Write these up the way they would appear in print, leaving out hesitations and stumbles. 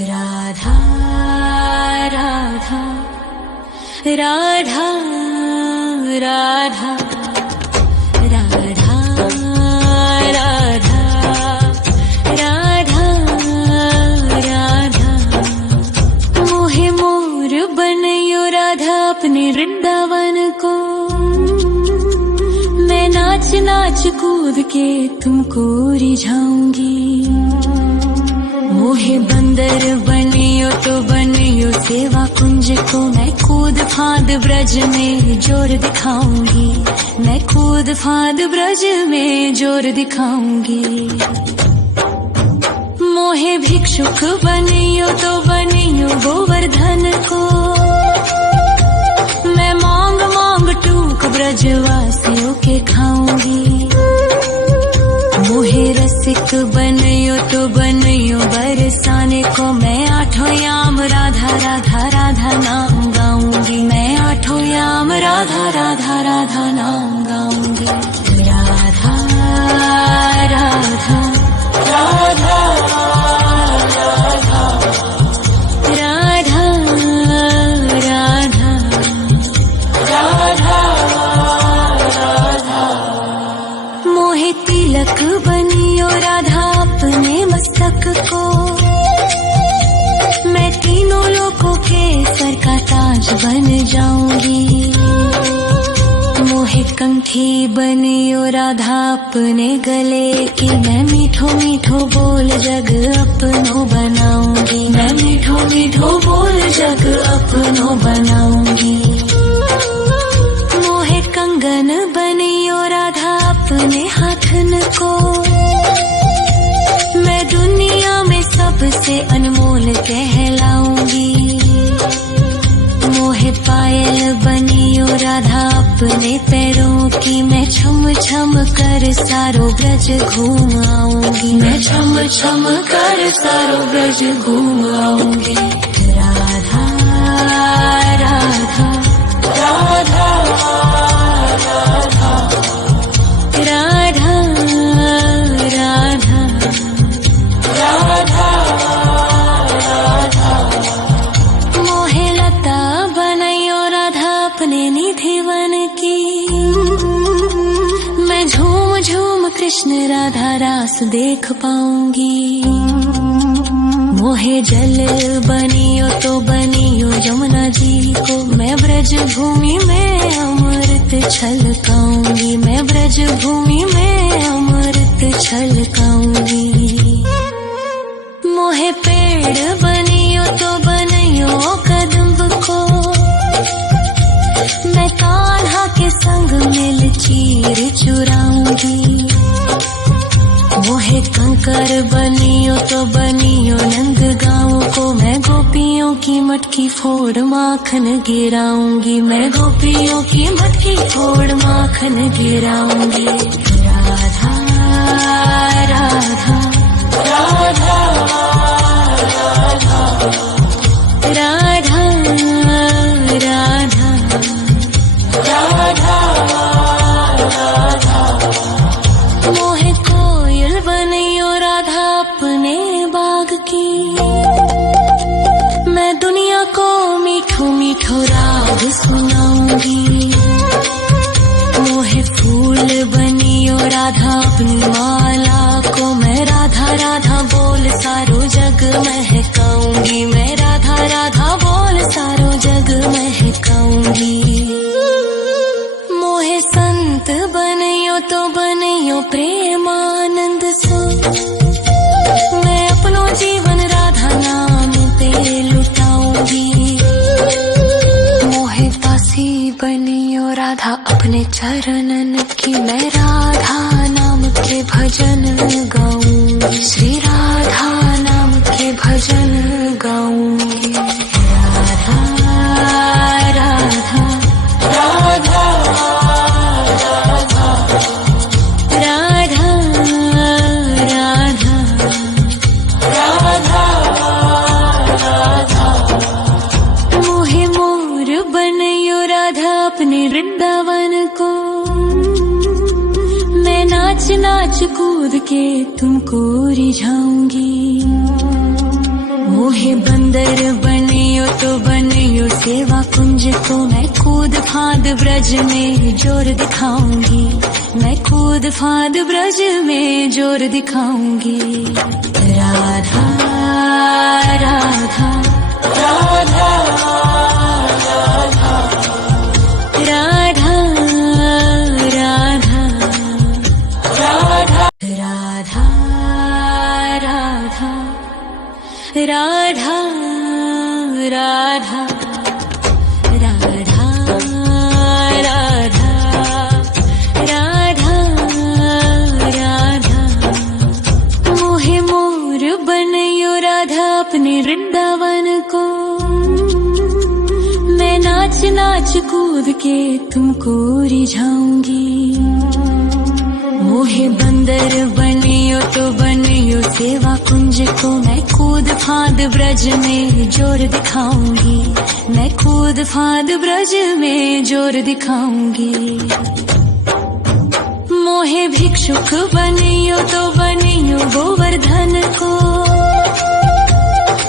राधा राधा राधा राधा राधा राधा राधा राधा मोहे मोर बनयो राधा अपने वृंदावन को। मैं नाच नाच कूद के तुमको रिझाऊंगी। मोहे बंदर बनियो तो बनियो सेवा कुंज को। मैं कूद फांद ब्रज में जोर दिखाऊंगी। मैं कूद फांद ब्रज में जोर दिखाऊंगी। मोहे भिक्षुक बनियो तो बनियो गोवर्धन को। मैं मांग मांग टूक ब्रजवासियों के खाऊंगी। मोहे रसिक बनियो तो बनियो बरसाने को। मैं आठों याम राधा राधा राधा नाम गाऊंगी। मैं आठों याम राधा राधा राधा नाम गाऊंगी। राधा राधा राधा राधा राधा राधा राधा मोहे तिलक बनियो राधा अपने मस्तक को। मैं तीनों लोगों के सर का ताज बन जाऊंगी। मोहे कंठी बनियो राधा अपने गले की। मैं मीठो मीठो बोल जग अपनो बनाऊंगी। मैं मीठो मीठो बोल जग अपनो बनाऊंगी। मोहे कंगन बनियो राधा अपने हाथन को। मैं दुनिया में सबसे अनमोल कहलाऊंगी। मोहे पायल बनियो राधा अपने पैरों की। मैं छम छम कर सारो ब्रज घूम आऊंगी। मैं छम छम कर सारो ब्रज घूम आऊंगी। राधा राधा राधा राधा राधा राधा राधा राधा मोहे लता बनयो राधा अपने निधिवन की। मैं झूम झूम कृष्ण राधा रास देख पाऊंगी। मोहे जल बनियो तो बनियो यमुना जी को। मैं ब्रज भूमि में अमृत छलकाऊंगी। मैं ब्रज भूमि में अमृत छलकाऊंगी। मोहे पेड़ बनियो तो बनियो कदम्ब को। मैं कान्हा के संग मिल चीर चुराऊंगी। मोहे कंकर बनियो तो बनियो नंद गाँव को। मैं गोपियों की मटकी फोड़ माखन गिराऊंगी। मैं गोपियों की मटकी फोड़ माखन गिराऊंगी। राधा राधा राधा राधा राधा राधा राधा मोहे कोयल बनियो राधा अपने बाग की। मैं दुनिया को मीठो मीठो राग सुनाऊंगी। मोहे फूल बनियो राधा अपनी माला को। मैं राधा राधा बोल सारो जग महकाऊंगी। मैं राधा राधा बोल सारो जग महकाऊंगी। मोहे संत बनियो तो बनियो प्रेमानंद सो। मैं अपनो जीवन राधा नाम पे लुटाऊंगी। मोहे दासी बनियो राधा अपने चरणन की। मैं राधा नाम के भजन गाऊंगी। श्री राधा नाम के भजन गाऊंगी। राधा राधा राधा राधा राधा राधा राधा मोहे मोर बनयो राधा अपने वृंदावन को। मैं नाच नाच कूद के तुमको रिझाऊंगी। मोहे मोहे बंदर बनियो तो बनियो सेवा कुंज को मैं कूद फांद ब्रज में जोर दिखाऊंगी, मैं कूद फांद ब्रज में जोर दिखाऊंगी। राधा राधा राधा राधा राधा राधा राधा राधा राधा राधा राधा राधा राधा राधा मोहे मोर बनयो राधा अपने वृंदावन को, मैं नाच नाच कूद के तुमको रिझाऊंगी। मोहे बंदर बनियो तो बनियो सेवा कुंज को मैं कूद फांद ब्रज में जोर दिखाऊंगी, मैं कूद फांद ब्रज में जोर दिखाऊंगी। मोहे भिक्षुक बनियो तो बनियो गोवर्धन को,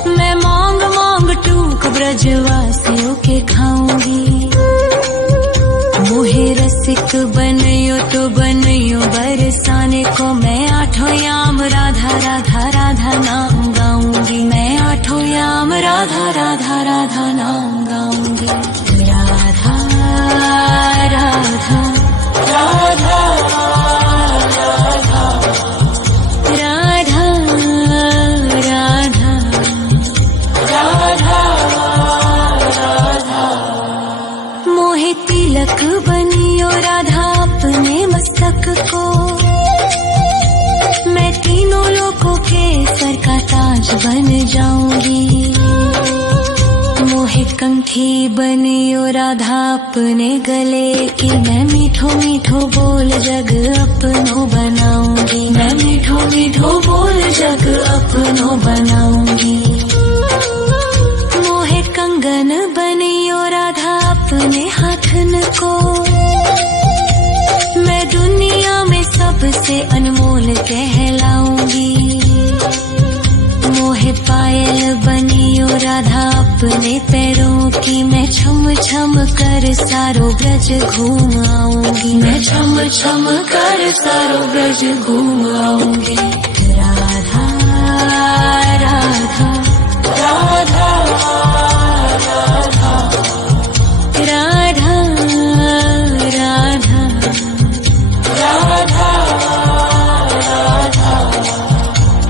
मैं मांग मांग टूक ब्रजवासियों के खाऊंगी। मोहे रसिक बनियो तो बनियो बरसाने को, मैं आठों याम राधा राधा राधा नाम गाऊंगी, मैं आठों याम राधा राधा राधा नाम गाऊंगी। राधा राधा राधा राधा राधा राधा राधा मोहे तिलक बनियो राधा अपने मस्तक को, मैं तीनों लोगों के सर का ताज बन जाऊंगी। मोहे कंठी बनियो राधा अपने गले की, मैं मीठो मीठो बोल जग अपनो बनाऊंगी, मैं मीठो मीठो बोल जग अपनो बनाऊंगी। मोहे कंगन बनियो राधा अपने हाथन को, मैं दुनिया में सबसे अनमोल कहलाऊंगी। मोहे पायल बनियो राधा अपने पैरों की, मैं छम छम कर सारो ब्रज घूम आऊंगी, मैं छम छम कर सारो ब्रज घूम आऊंगी। राधा राधा राधा राधा राधा राधा राधा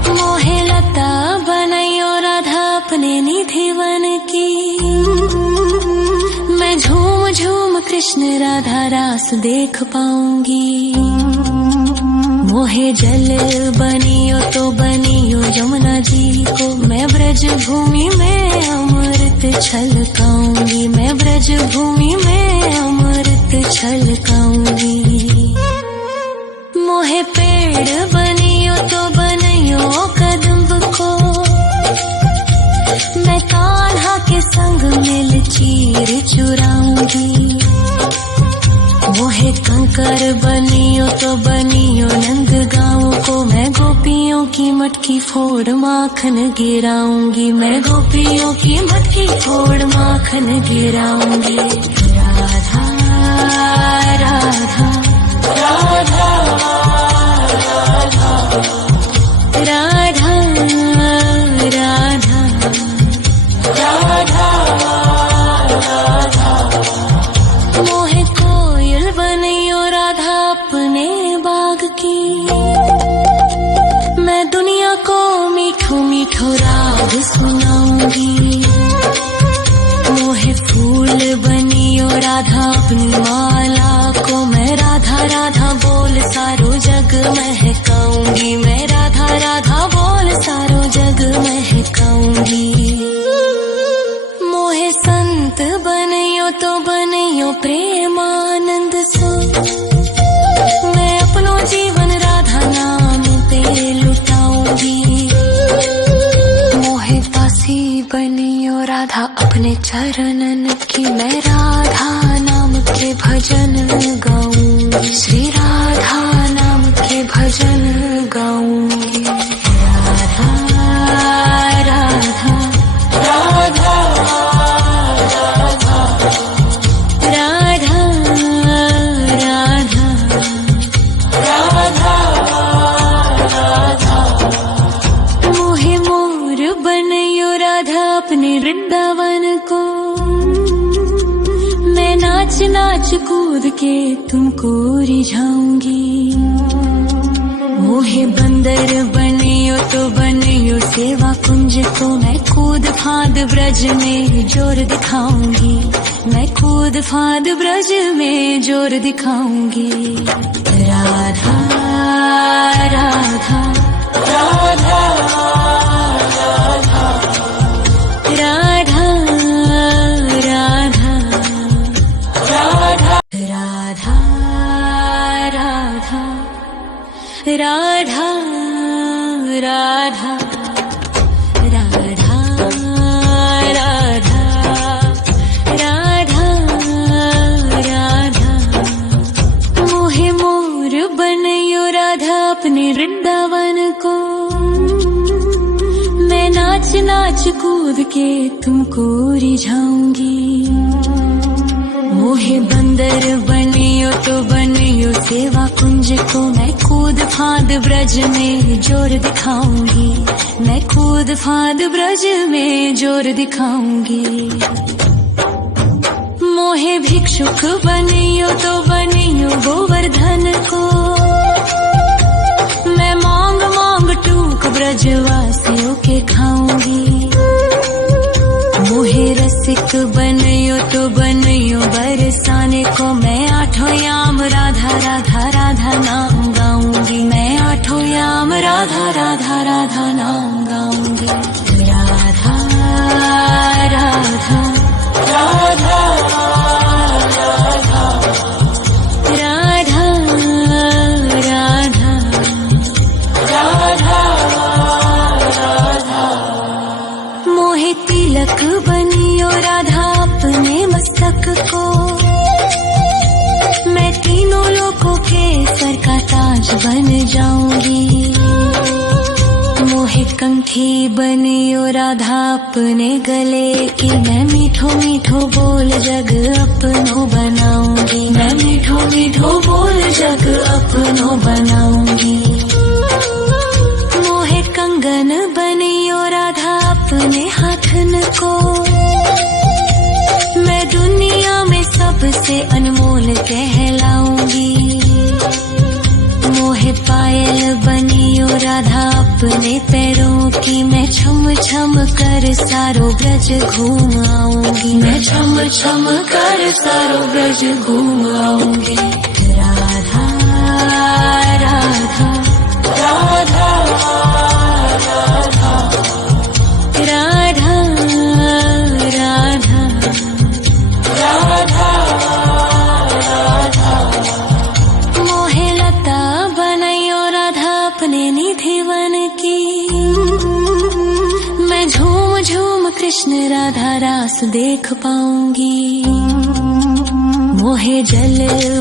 मोहे लता बनयो राधा अपने निधि वन की, मैं झूम झूम कृष्ण राधा रास देख पाऊंगी। मोहे जल बनियो तो बनियो यमुना जी को, मैं ब्रज भूमि में अमृत छलकाऊंगी, मैं ब्रज भूमि में अमृत छलकाऊंगी। मोहे पेड़ बनियो तो बनियो कदम्ब को, मैं कान्हा के संग मिल चीर चुराऊंगी। मोहे कंकर बनियो तो बनियो नंद गाँव को, मैं गोपियों की मटकी फोड़ माखन गिराऊंगी, मैं गोपियों की मटकी फोड़ माखन गिराऊंगी। राधा राधा राधा राधा राधा राधा राधा मोहे कोयल बनियो राधा अपने बाग की, मैं दुनिया को मीठो मीठो राग सुनाऊंगी। मोहे फूल बनियो राधा अपनी माला को, मैं राधा राधा बोल सारो जग महकाऊंगी, मैं राधा राधा बोल सारो जग महकाऊंगी। मोहे संत बनियो तो बनियो प्रेमानंद सो, मैं अपनो जीवन राधा नाम पे लुटाऊंगी। मोहे दासी बनियो राधा अपने चरणन की, मैं राधा नाम के भजन गाऊंगी, श्री राधा नाम के भजन गाऊंगी। राधा राधा राधा अपने वृंदावन को। मैं नाच नाच कूद के तुमको रिझाऊंगी। मोहे बंदर बनियो तो बनियो सेवा कुंज को। मैं कूद फांद ब्रज में जोर दिखाऊंगी। मैं कूद फांद ब्रज में जोर दिखाऊंगी। राधा राधा राधा राधा राधा राधा राधा राधा राधा राधा राधा राधा राधा मोहे मोर बनयो राधा अपने वृंदावन को। मैं नाच नाच कूद के तुमको रिझाऊंगी। मोहे बंदर बनियो तो बनियो सेवा कुंज को। मैं कूद फांद ब्रज में जोर दिखाऊंगी। मैं कूद फांद ब्रज में जोर दिखाऊंगी। मोहे भिक्षुक बनियो तो बनियो गोवर्धन को। मैं मांग मांग टूक ब्रजवासियों के खाऊंगी। मोहे रसिक बनियो तो बनियो बरसाने को। मैं आठों याम राधा राधा राधा नाम गाऊंगी। मैं आठों याम राधा राधा राधा नाम गाऊंगी। राधा राधा राधा राधा राधा राधा राधा मोहे तिलक बनियो राधा अपने मस्तक को। मैं तीनों लोगों के सर का ताज बन जाऊंगी। मोहे कंठी बनियो राधा अपने गले की। मैं मीठो मीठो बोल जग अपनो बनाऊंगी। मैं मीठो मीठो बोल जग अपनो बनाऊंगी। मोहे कंगन बनियो राधा अपने हाथन को। मैं दुनिया में सबसे अनमोल कहलाऊंगी। मोहे पायल बनियो राधा अपने पैरों की। मैं छम छम कर सारो ब्रज घूम आऊंगी। मैं छम छम कर सारो ब्रज घूम आऊंगी। राधा राधा राधा राधा राधा राधा राधा मोहे लता बनयो राधा अपने निधिवन की। मैं झूम झूम कृष्ण राधा रास देख पाऊंगी। मोहे जल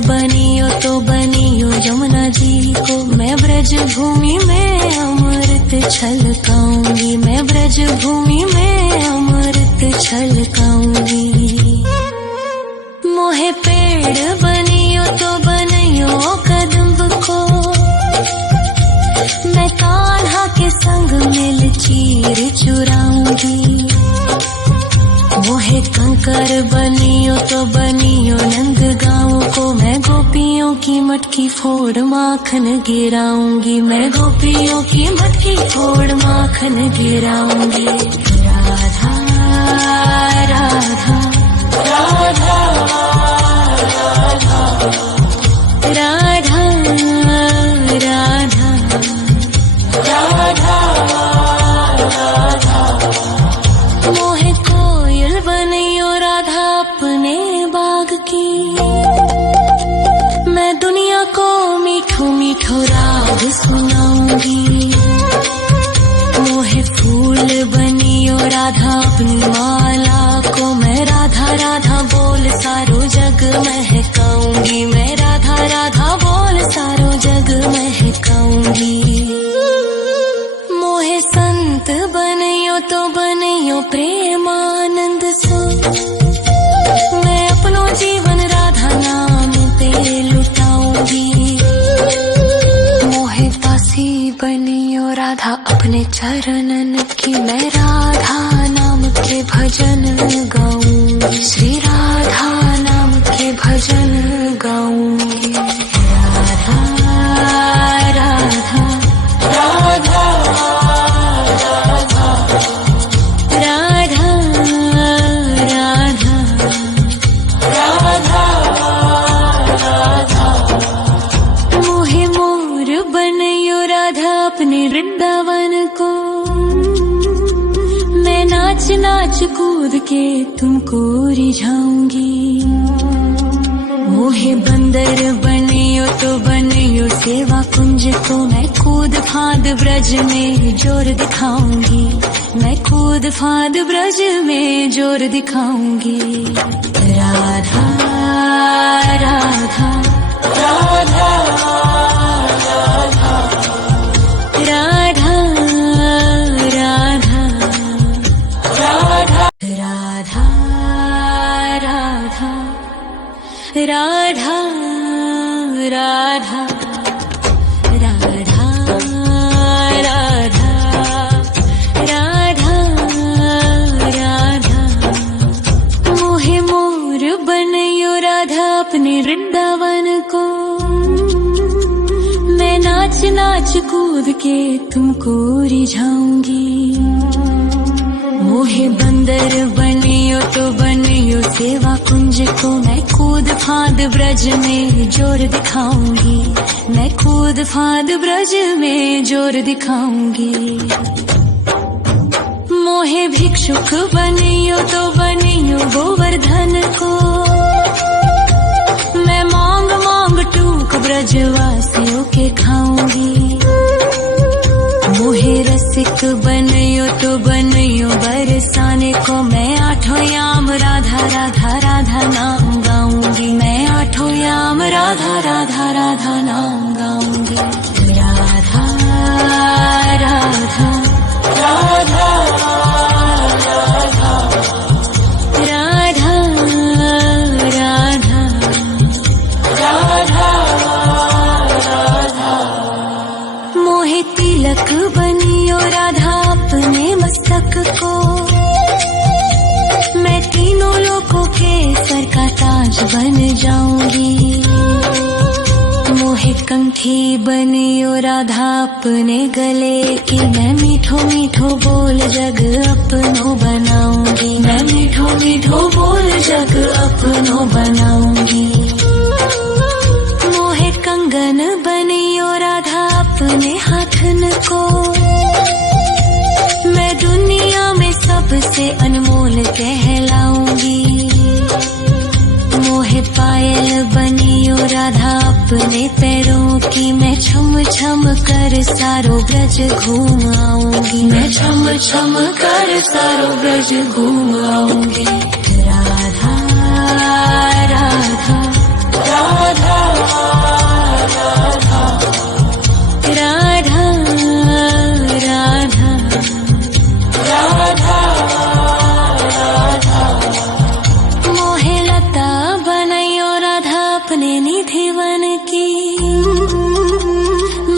बनियो तो बनियो यमुना जी को। मैं ब्रज भूमि में अमृत छलकाऊंगी। मैं ब्रज भूमि में अमृत छलकाऊंगी। मोहे पेड़ बनियो तो बनियो कदम्ब को। मैं कान्हा के संग मिल चीर चुराऊंगी। मोहे कंकर बनियो तो बनियो नंद गाँव को। मैं गोपियों की मटकी फोड़ माखन गिराऊंगी। मैं गोपियों की मटकी फोड़ माखन गिराऊंगी। राधा राधा राधा राधा राधा राधा राधा मोहे कोयल बनियो राधा अपने बाग की। मैं दुनिया को मीठो मीठो राग सुनाऊंगी। मोहे फूल बनियो राधा अपनी माला को। मैं राधा राधा बोल सारो जग महकाऊंगी। मैं राधा राधा बोल सारो जग महकाऊंगी। मोहे संत बनियो तो बनियो प्रेमानंद सो। मैं अपनो जीवन राधा नाम पे लुटाऊंगी। मोहे दासी बनियो राधा अपने चरणन की। मैं राधा नाम नाच कूद के तुमको रिझाऊंगी। मोहे बंदर बनियो तो बनियो सेवा कुंज को, मैं कूद फांद ब्रज में जोर दिखाऊंगी। मैं कूद फांद ब्रज में जोर दिखाऊंगी। राधा राधा राधा राधा राधा राधा राधा राधा राधा राधा राधा राधा राधा मोहे मोर बनयो राधा अपने वृंदावन को। मैं नाच नाच कूद के तुमको रिझाऊंगी। मोहे बंदर बनियो तो बनियो सेवा कुंज को, मैं कूद फांद ब्रज में जोर दिखाऊंगी। मैं कूद फांद ब्रज में जोर दिखाऊंगी। मोहे भिक्षुक बनियो तो बनियो गोवर्धन को, मैं मांग मांग टूक ब्रजवासियों के खाऊंगी। मोहे रसिक बनियो तो बनियो बरसाने को, मैं आठों याम राधा राधा राधा नाम गाऊंगी। मैं आठों याम राधा राधा राधा नाम गाऊंगी। राधा राधा राधा राधा राधा राधा राधा मोहे तिलक बनियो राधा अपने मस्तक को, मैं तीनों लोगों के सर का ताज बन जाऊंगी। मोहे कंठी बनियो राधा अपने गले की, मैं मीठो मीठो बोल जग अपनो बनाऊंगी। मैं मीठो मीठो बोल जग अपनो बनाऊंगी। मोहे कंगन बनियो राधा अपने हाथन को, मैं दुनिया में सबसे अनमोल कहलाऊंगी। मोहे पायल बनियो राधा अपने पैरों की, मैं छम छम कर सारो ब्रज घूम आऊंगी। मैं छम छम कर सारो ब्रज घूम आऊंगी। राधा राधा राधा राधा राधा राधा राधा मोहे लता बनयो राधा अपने निधि वन की,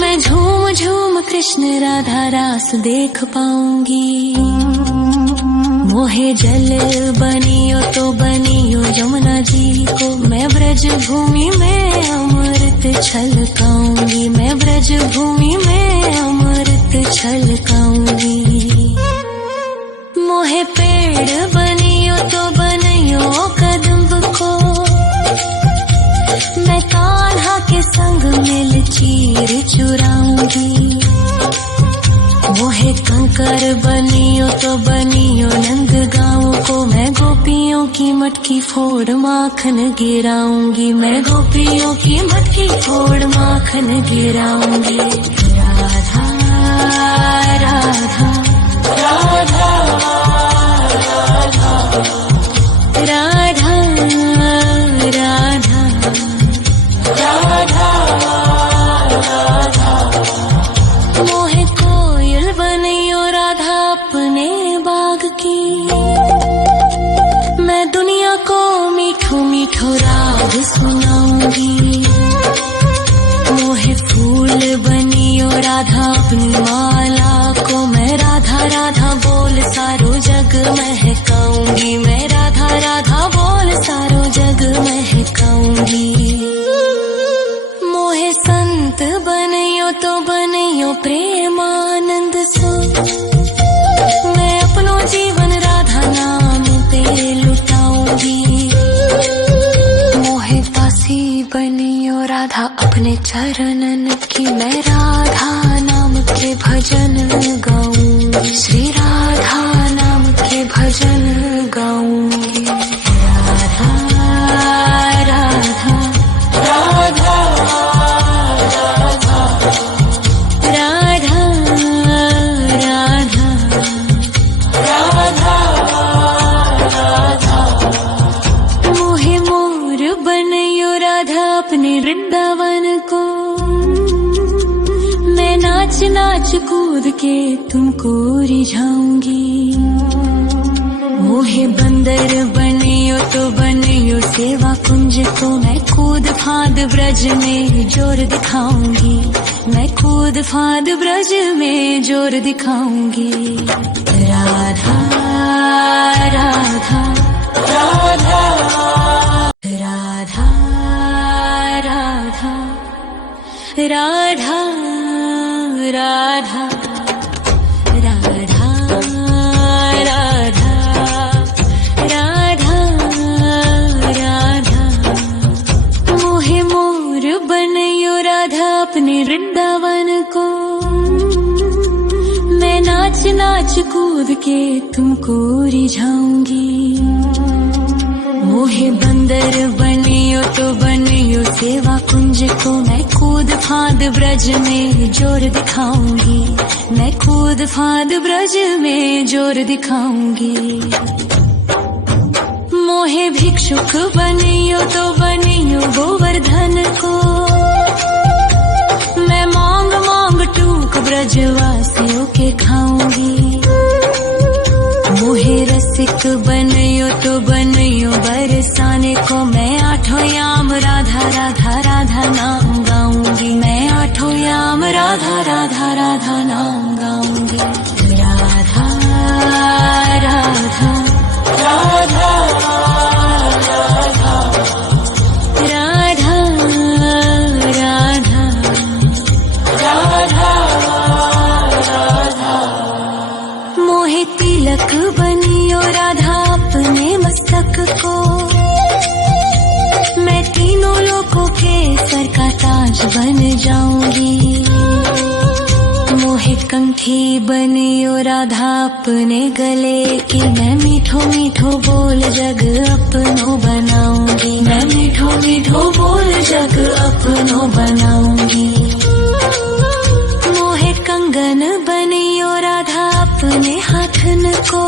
मैं झूम झूम कृष्ण राधा रास देख पाऊंगी। मोहे जल बनियो तो बनियो यमुना जी को, मैं ब्रज भूमि में अमृत छलकाऊंगी। मैं ब्रज भूमि में अमृत छलकाऊंगी। मोहे पेड़ बनियो तो बनियो कदम्ब को, मैं कान्हा के संग मिल चीर चुराऊंगी। मोहे कंकर बनियो तो बनियो नंद गाँव को, मैं गोपियों की मटकी फोड़ माखन गिराऊंगी। मैं गोपियों की मटकी फोड़ माखन गिराऊंगी। राधा राधा राधा राधा राधा राधा राधा मोहे कोयल बनियो राधा अपने बाग की, मैं दुनिया को मीठो मीठो राग सुनाऊंगी। मोहे फूल बनियो राधा अपनी माला को, मैं राधा राधा बोल सारो जग महकाऊंगी। मैं राधा राधा बोल सारो जग महकाऊंगी। मोहे संत बनियो तो बनियो प्रेमानंद सो, मैं अपनो जीवन राधा नाम पे लुटाऊंगी। मोहे दासी बनियो राधा अपने चरणन की, मैं राधा नाम के भजन गाऊं। श्री राधा नाम के भजन कूद के तुमको रिझाऊंगी। मोहे बंदर बनियो तो बनियो सेवा कुंज को, मैं कूद फांद ब्रज में जोर दिखाऊंगी। मैं कूद फांद ब्रज में जोर दिखाऊंगी। राधा राधा राधा राधा राधा राधा राधा राधा राधा राधा राधा। मोहे मोर बनयो राधा अपने वृंदावन को, मैं नाच नाच कूद के तुमको रिझाऊंगी। मोहे बंदर बनियो तो बनियो सेवा कुंज को, मैं कूद फांद ब्रज में जोर दिखाऊंगी। मैं कूद फांद ब्रज में जोर दिखाऊंगी। मोहे भिक्षुक बनियो तो बनियो गोवर्धन को, मैं मांग मांग टूक ब्रजवासियों के खाऊंगी। मोहे रसिक बनियो तो बनियो बरसाने को, मैं आठों याम राधा राधा राधा नाम गाऊंगी। मैं आठों याम राधा राधा राधा नाम गाऊंगी। राधा राधा राधा राधा राधा राधा राधा। मोहे तिलक बनियो राधा अपने मस्तक को, मैं तीनों लोगों के सर का ताज बन जाऊंगी। मोहे कंठी बनियो राधा अपने गले की, मैं मीठो मीठो बोल जग अपनो बनाऊंगी। मैं मीठो मीठो बोल जग अपनो बनाऊंगी। मोहे कंगन बनियो राधा अपने हाथन को,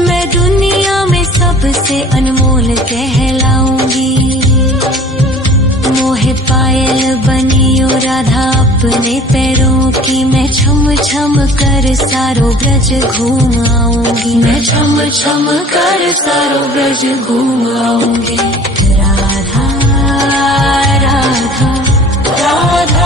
मैं दुनिया में सबसे अनमोल कहलाऊंगी। मोहे पायल बनियो राधा अपने पैरों की, मैं छम छम कर सारो ब्रज घूम आऊंगी। मैं छम छम कर सारो ब्रज घूम आऊंगी। राधा राधा राधा।